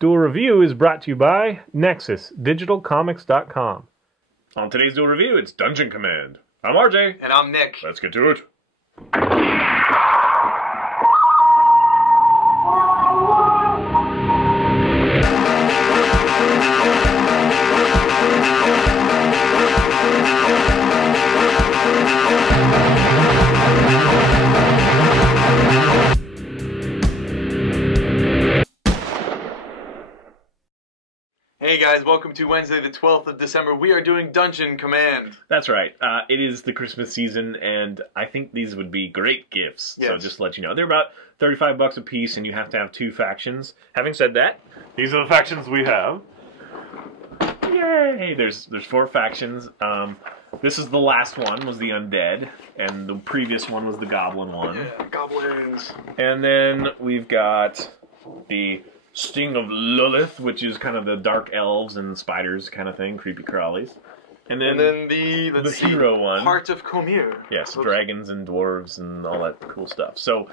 Duel Review is brought to you by NexusDigitalComics.com. On today's Duel Review, it's Dungeon Command. I'm RJ. And I'm Nick. Let's get to it. Hey guys, welcome to Wednesday the 12th of December. We are doing Dungeon Command. That's right. It is the Christmas season, and I think these would be great gifts. Yes. So just to let you know, they're about $35 a piece, and you have to have 2 factions. Having said that, these are the factions we have. Yay! There's 4 factions. This is the last one, was the Undead, and the previous one was the Goblin one. Yeah, goblins. And then we've got the Sting of Lilith, which is kind of the dark elves and spiders kind of thing, creepy crawlies. And then the hero one. Heart of Comir. Yes, dragons and dwarves and all that cool stuff. So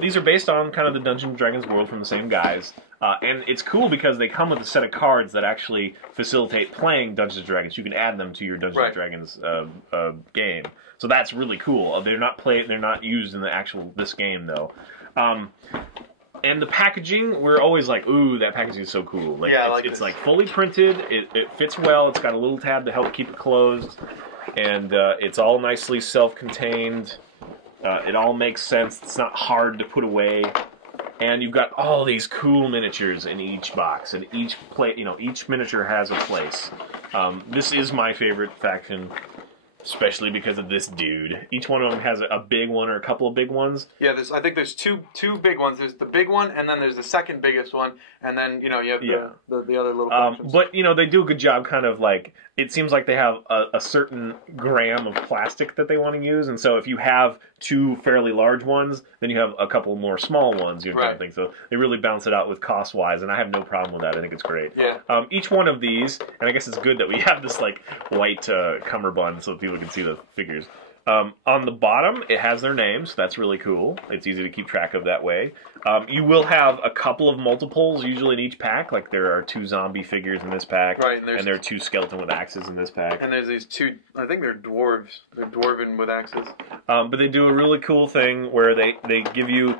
these are based on kind of the Dungeons & Dragons world from the same guys. And it's cool because they come with a set of cards that actually facilitate playing Dungeons & Dragons. You can add them to your Dungeons & Dragons game. So that's really cool. They're not used in this game though. And the packaging, we're always like, ooh, that packaging is so cool. Like, yeah, it's like fully printed. It fits well. It's got a little tab to help keep it closed. And it's all nicely self-contained. It all makes sense. It's not hard to put away. And you've got all these cool miniatures in each box. And each miniature has a place. This is my favorite faction, especially because of this dude. Each one of them has a big one or a couple of big ones. Yeah, I think there's two big ones. There's the big one, and then there's the second biggest one, and then you have the other little functions. But they do a good job. Kind of like it seems like they have a certain gram of plastic that they want to use, and so if you have 2 fairly large ones, then you have a couple more small ones. Kind of thing. So they really balance it out with cost wise, and I have no problem with that. I think it's great. Yeah. Each one of these, and I guess it's good that we have this like white cummerbund so people can see the figures. On the bottom, it has their names. That's really cool. It's easy to keep track of that way. You will have a couple of multiples usually in each pack. Like there are 2 zombie figures in this pack, and there are 2 skeleton with axes in this pack. And there's these 2. I think they're dwarves. They're dwarven with axes. But they do a really cool thing where they give you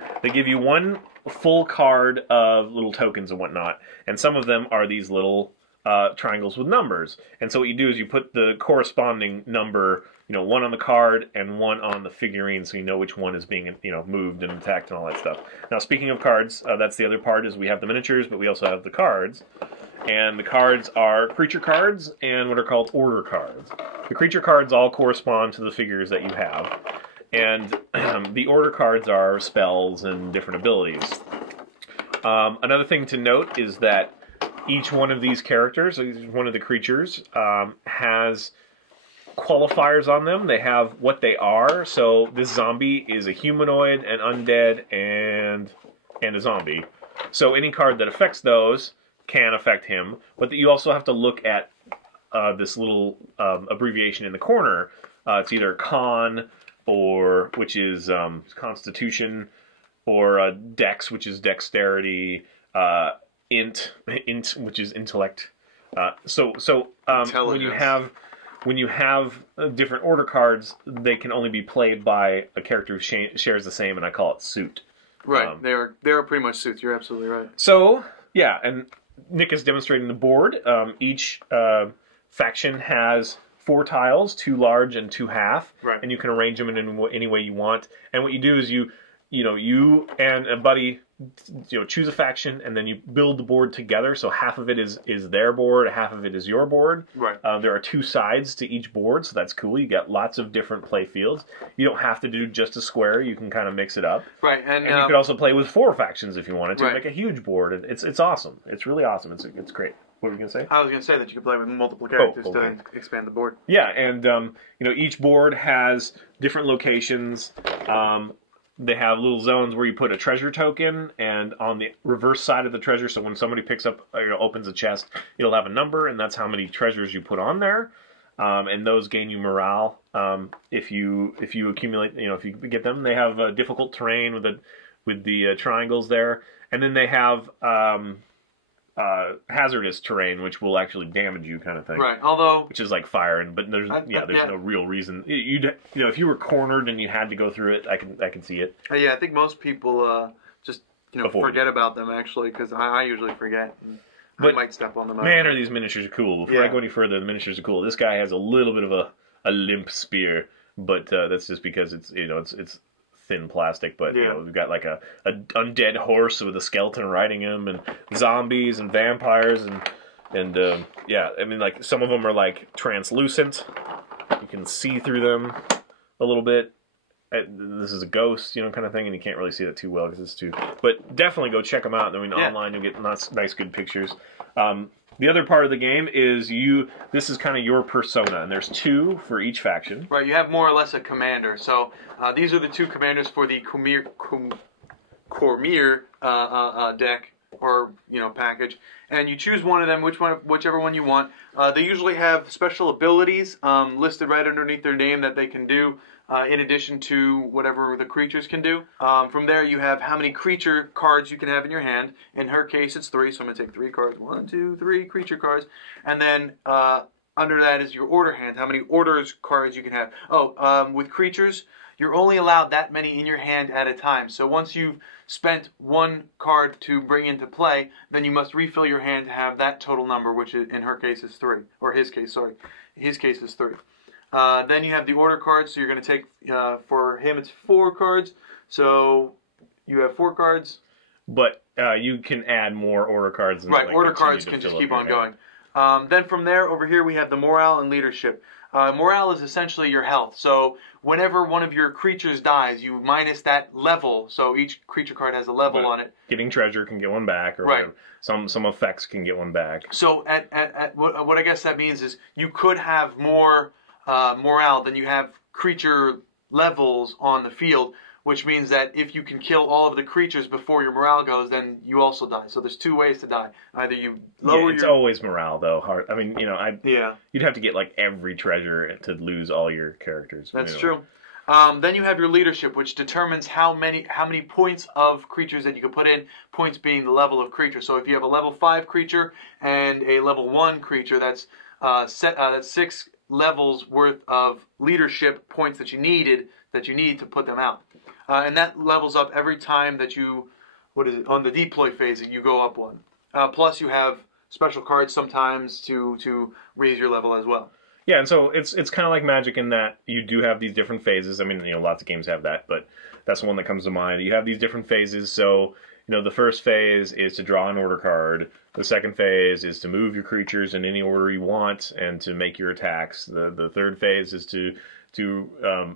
1 full card of little tokens and whatnot, and some of them are these little triangles with numbers. And so what you do is you put the corresponding number, 1 on the card and 1 on the figurine, so you know which one is being, moved and attacked and all that stuff. Now, speaking of cards, that's the other part, is we have the miniatures, but we also have the cards. And the cards are creature cards and what are called order cards. The creature cards all correspond to the figures that you have. And the order cards are spells and different abilities. Another thing to note is that each one of these characters, each one of the creatures, has qualifiers on them. They have what they are. So this zombie is a humanoid, an undead, and a zombie. So any card that affects those can affect him. But you also have to look at this little abbreviation in the corner. It's either con, which is constitution, or dex, which is dexterity, int, which is intellect. So when you have different order cards, they can only be played by a character who shares the same, and I call it suit. Right, they are pretty much suits. You're absolutely right. So yeah, and Nick is demonstrating the board. Each faction has 4 tiles, 2 large and 2 half, and you can arrange them in any way you want. And what you do is you and a buddy choose a faction, and then you build the board together. So half of it is their board, half of it is your board. Right. There are 2 sides to each board, so that's cool. You got lots of different play fields. You don't have to do just a square. You can kind of mix it up. Right. And you could also play with 4 factions if you wanted to. Make a huge board. It's awesome. It's really awesome. It's great. What were you going to say? I was going to say that you could play with multiple characters to expand the board. Yeah, and each board has different locations. They have little zones where you put a treasure token, and on the reverse side of the treasure, so when somebody picks up, opens a chest, it'll have a number, and that's how many treasures you put on there. And those gain you morale if you accumulate. If you get them, they have difficult terrain with the triangles there, and then they have hazardous terrain, which will actually damage you, kind of thing. Right. Although, which is like fire, but there's no real reason. If you were cornered and you had to go through it, I can see it. Yeah, I think most people just forget about them actually, because I usually forget. But I might step on them. Man, are these miniatures cool? Before I go any further, the miniatures are cool. This guy has a little bit of a limp spear, but that's just because it's thin plastic. But we've got like a undead horse with a skeleton riding him, and zombies and vampires and I mean, like, some of them are like translucent. You can see through them a little bit. This is a ghost, kind of thing, and you can't really see that too well because it's too. But definitely go check them out. I mean, online you'll get nice, good pictures. The other part of the game is this is kind of your persona, and there's 2 for each faction. Right, you have more or less a commander. So these are the 2 commanders for the Cormier deck or package, and you choose one of them, whichever one you want. They usually have special abilities listed right underneath their name that they can do. In addition to whatever the creatures can do. From there, you have how many creature cards you can have in your hand. In her case, it's 3, so I'm going to take 3 cards. 1, 2, 3 creature cards. And then under that is your order hand, how many orders cards you can have. With creatures, you're only allowed that many in your hand at a time. So once you've spent 1 card to bring into play, then you must refill your hand to have that total number, which in her case is 3. Or his case, sorry. His case is 3. Then you have the order cards, so you're going to take, for him it's 4 cards, so you have 4 cards. But you can add more order cards. And order cards can just keep on going. Then from there, over here we have the morale and leadership. Morale is essentially your health, so whenever one of your creatures dies, you minus that level, so each creature card has a level on it. Getting treasure can get one back, or whatever. Some effects can get one back. So what I guess that means is you could have more morale than you have creature levels on the field, which means that if you can kill all of the creatures before your morale goes, then you also die. So there's 2 ways to die. Either you lower it's always morale, though. I mean, you'd have to get like every treasure to lose all your characters. That's true. Then you have your leadership, which determines how many points of creatures that you can put in, points being the level of creature. So if you have a level 5 creature and a level 1 creature, that's 6 levels worth of leadership points that you need to put them out, and that levels up every time that you on the deploy phase that you go up 1. Plus you have special cards sometimes to raise your level as well. Yeah, and so it's kind of like Magic in that you do have these different phases. I mean, lots of games have that, but that's the one that comes to mind. You have these different phases. So the first phase is to draw an order card. The second phase is to move your creatures in any order you want and to make your attacks. The third phase is to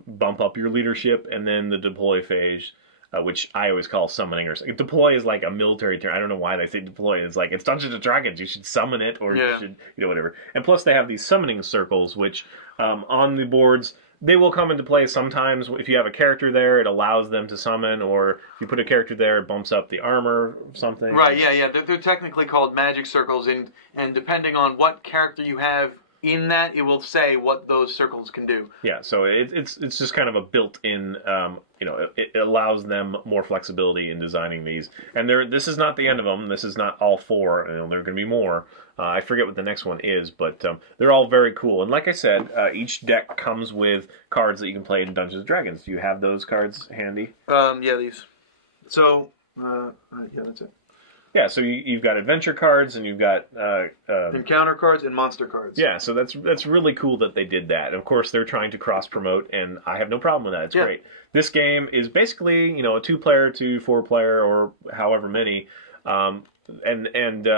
bump up your leadership, and then the deploy phase, which I always call summoning. Or deploy is like a military term. I don't know why they say deploy. It's like, it's Dungeons and Dragons. You should summon it, or you should whatever. And plus they have these summoning circles, which on the boards, they will come into play sometimes. If you have a character there, it allows them to summon, or if you put a character there, it bumps up the armor or something. Right, yeah. They're technically called magic circles, and depending on what character you have in that, it will say what those circles can do. Yeah, so it's just kind of a built-in, it allows them more flexibility in designing these. And this is not the end of them. This is not all 4. There are going to be more. I forget what the next one is, but they're all very cool. And like I said, each deck comes with cards that you can play in Dungeons & Dragons. Do you have those cards handy? Yeah, these. So, that's it. Yeah, so you've got adventure cards, and you've got encounter cards and monster cards. Yeah, so that's really cool that they did that. And of course, they're trying to cross promote, and I have no problem with that. It's great. This game is basically a 2-player to 4-player or however many, and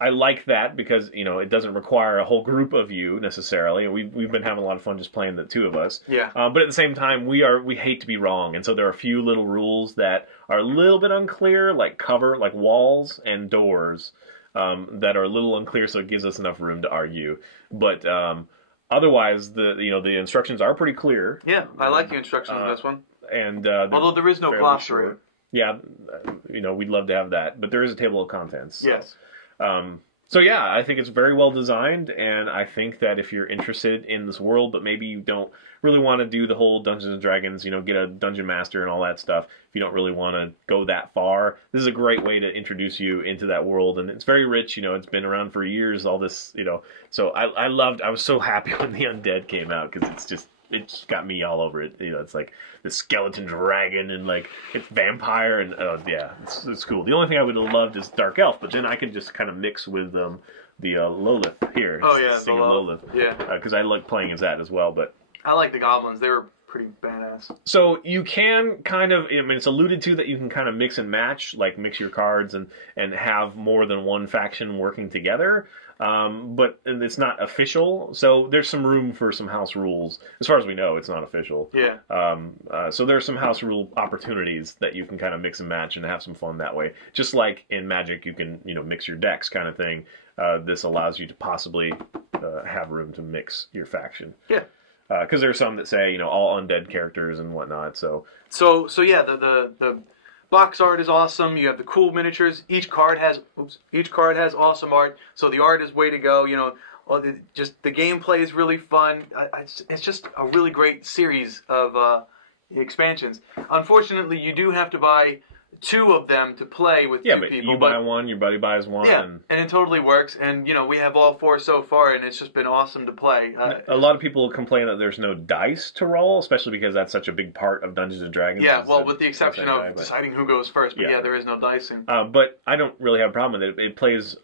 I like that because it doesn't require a whole group of you necessarily. We've been having a lot of fun just playing the 2 of us. Yeah. But at the same time, we hate to be wrong, and so there are a few little rules that are a little bit unclear, like walls and doors, that are a little unclear. So it gives us enough room to argue. But otherwise, the instructions are pretty clear. Yeah, I like the instructions on this one. And although there is no glossary. Yeah, we'd love to have that, but there is a table of contents. So. Yes. So yeah, I think it's very well designed, and I think that if you're interested in this world, but maybe you don't really want to do the whole Dungeons and Dragons, get a dungeon master and all that stuff, if you don't really want to go that far, this is a great way to introduce you into that world, and it's very rich. It's been around for years. All this, So I was so happy when the Undead came out because it just got me all over it. It's like the skeleton dragon and like it's vampire and it's cool. The only thing I would have loved is Dark Elf, but then I could just kind of mix with the Lolith here. Oh yeah, Sing of Lolith. Yeah, because I like playing as that as well. But I like the goblins. They were pretty badass. So you can kind of, it's alluded to that you can kind of mix and match, like mix your cards and have more than one faction working together. But it's not official, so there's some room for some house rules. As far as we know, it's not official. Yeah. So there's some house rule opportunities that you can kind of mix and match and have some fun that way. Just like in Magic, you can mix your decks kind of thing. This allows you to possibly have room to mix your faction. Yeah. Because there's some that say all undead characters and whatnot. So yeah, the box art is awesome. You have the cool miniatures. Each card has awesome art. So the art is way to go. Just the gameplay is really fun. It's just a really great series of expansions. Unfortunately, you do have to buy 2 of them to play with 2 people. Yeah, but you buy one, your buddy buys one. Yeah, and it totally works. And we have all 4 so far, and it's just been awesome to play. A lot of people complain that there's no dice to roll, especially because that's such a big part of Dungeons and Dragons. Yeah, well, with the exception of deciding who goes first. But yeah, there is no dicing. But I don't really have a problem with it. It plays,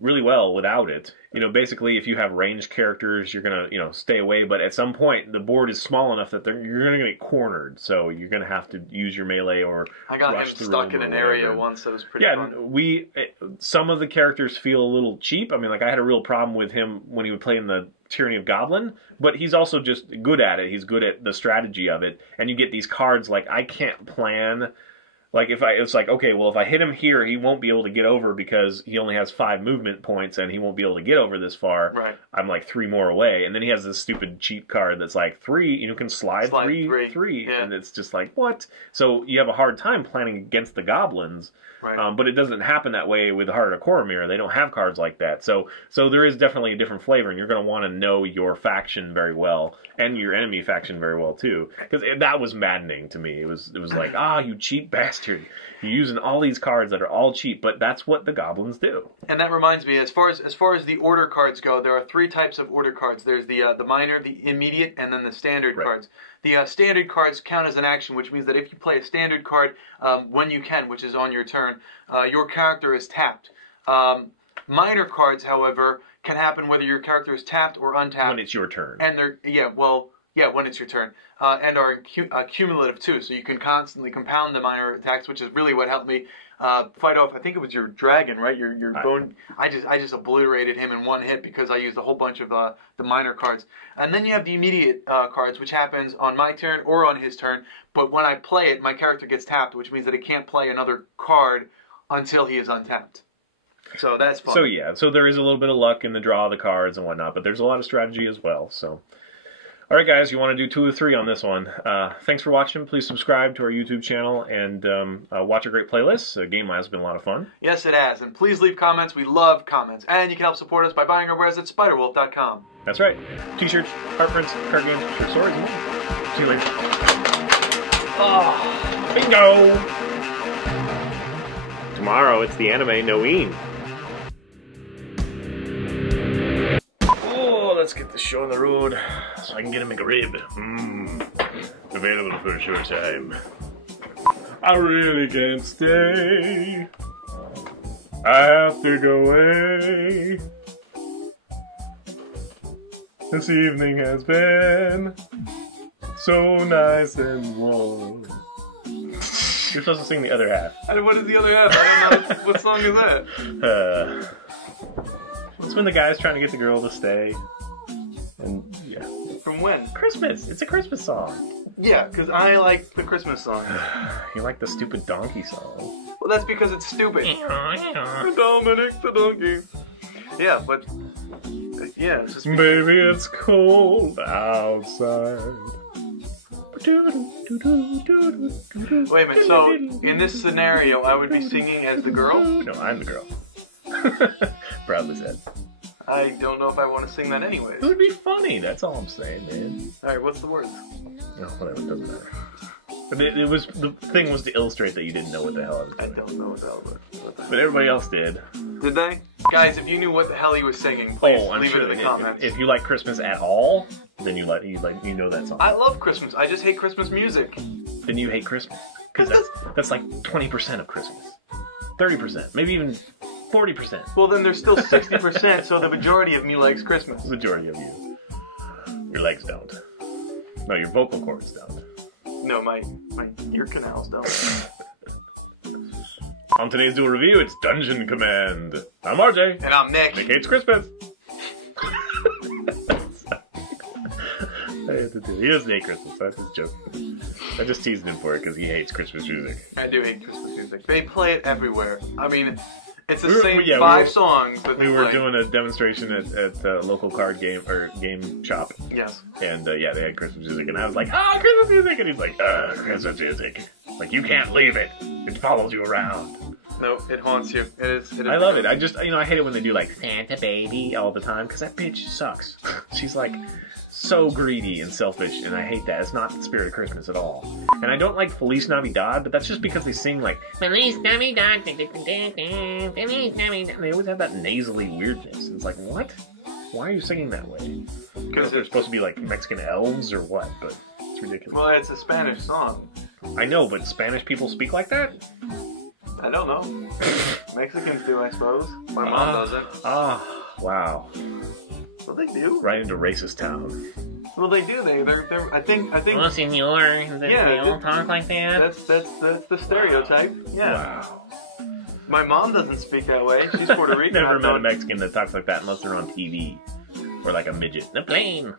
really well without it. Basically, if you have ranged characters, you're gonna, stay away. But at some point, the board is small enough that you're gonna get cornered. So you're gonna have to use your melee or I got him stuck in an area once. That was pretty fun. Some of the characters feel a little cheap. I mean, like I had a real problem with him when he would play in the Tyranny of Goblin, but he's also just good at it. He's good at the strategy of it, and you get these cards like I can't plan. Like it's like, okay, well, if I hit him here, he won't be able to get over because he only has 5 movement points and he won't be able to get over this far. Right. I'm like 3 more away, and then he has this stupid cheap card that's like 3. Can slide 3, yeah. and it's just like what? So you have a hard time planning against the goblins. Right. But it doesn't happen that way with Heart of Coromir. They don't have cards like that. So there is definitely a different flavor, and you're going to want to know your faction very well and your enemy faction very well too, because that was maddening to me. It was like, you cheap bastard, you're using all these cards that are all cheap, but that's what the goblins do. And that reminds me, as far as the order cards go, there are 3 types of order cards. There's the minor, the immediate, and then the standard cards. The standard cards count as an action, which means that if you play a standard card when you can, which is on your turn, your character is tapped. Minor cards, however, can happen whether your character is tapped or untapped. When it's your turn. And they're, when it's your turn. And are cumulative too, so you can constantly compound the minor attacks, which is really what helped me fight off, I think it was your dragon, right? Your bone. I just obliterated him in 1 hit because I used a whole bunch of the minor cards. And then you have the immediate cards, which happens on my turn or on his turn. But when I play it, my character gets tapped, which means that he can't play another card until he is untapped. So that's fun. So there is a little bit of luck in the draw of the cards and whatnot, but there's a lot of strategy as well. So. All right, guys, you want to do 2 or 3 on this one. Thanks for watching. Please subscribe to our YouTube channel and watch our great playlists. Game Live has been a lot of fun. Yes, it has. And please leave comments. We love comments. And you can help support us by buying our wares at spiderwolf.com. That's right. T-shirts, art prints, card games, short stories, and more. See you later. Bingo! Tomorrow, it's the anime Noeen. Let's get this show on the road so I can get a McRib. Available for a short time. I really can't stay. I have to go away. This evening has been so nice and warm. You're supposed to sing the other half. What is the other half? I don't know. What song is that? It's when the guy's trying to get the girl to stay. And yeah. From when? Christmas. It's a Christmas song. Yeah, because I like the Christmas song. You like the stupid donkey song. Well, that's because it's stupid. Dominic the donkey. Yeah, but yeah. It's just baby, it's cold outside. Wait a minute. So in this scenario, I would be singing as the girl? No, I'm the girl. Proudly said. I don't know if I want to sing that anyways. It would be funny. That's all I'm saying, man. All right, what's the word? No, whatever. It doesn't matter. But it was the thing was to illustrate that you didn't know what the hell I was I doing. don't know what the hell it was. But everybody else did. Did they? Guys, if you knew what the hell he was singing, please I'm leave sure it in they the did. comments. If you like Christmas at all, then you know that song. I love Christmas. I just hate Christmas music. Then you hate Christmas because that's like 20% of Christmas, 30%, maybe even 40%. Well, then there's still 60%, so the majority of me likes Christmas. The majority of you. Your legs don't. No, your vocal cords don't. No, my ear canals don't. On today's Duel review, it's Dungeon Command. I'm RJ. And I'm Nick. Nick hates Christmas. I had to do it. He doesn't hate Christmas. That's his joke. I just teased him for it because he hates Christmas music. I do hate Christmas music. They play it everywhere. I mean, it's the same we 5 songs. But We were doing a demonstration at a local card game or game shop. Yes. And they had Christmas music, and I was like, "Ah, Christmas music!" And he's like, Christmas music. Like, you can't leave it. It follows you around. No, it haunts you. It is I love it. I just, I hate it when they do like Santa baby all the time because that bitch sucks. She's like so greedy and selfish, and I hate that. It's not the spirit of Christmas at all. And I don't like Feliz Navidad, but that's just because they sing like Feliz Navidad, Feliz Navidad. They always have that nasally weirdness. It's like, what? Why are you singing that way? Because they're supposed to be like Mexican elves or what? But it's ridiculous. Well, it's a Spanish song. I know, but Spanish people speak like that? I don't know. Mexicans do, I suppose. My mom doesn't. Wow. Well, they do. Right into racist town. Well, they do. They're. I think. Oh, senor. Yeah, they all talk like that? That's the stereotype. Yeah. Wow. My mom doesn't speak that way. She's Puerto Rican. Never met a Mexican that talks like that unless they're on TV. Or like a midget. The plane.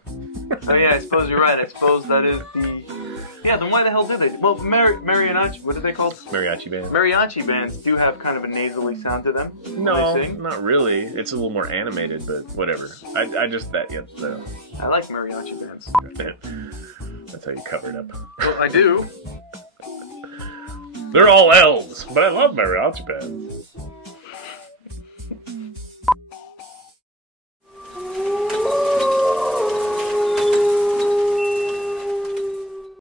I mean, I suppose you're right. I suppose that is the... Yeah, then why the hell do they? Well, mariachi... What are they called? Mariachi band. Mariachi bands do have kind of a nasally sound to them. No, when they sing. not really. It's a little more animated, but whatever. I just... so. I like mariachi bands. That's how you cover it up. Well, I do. They're all elves, but I love mariachi bands.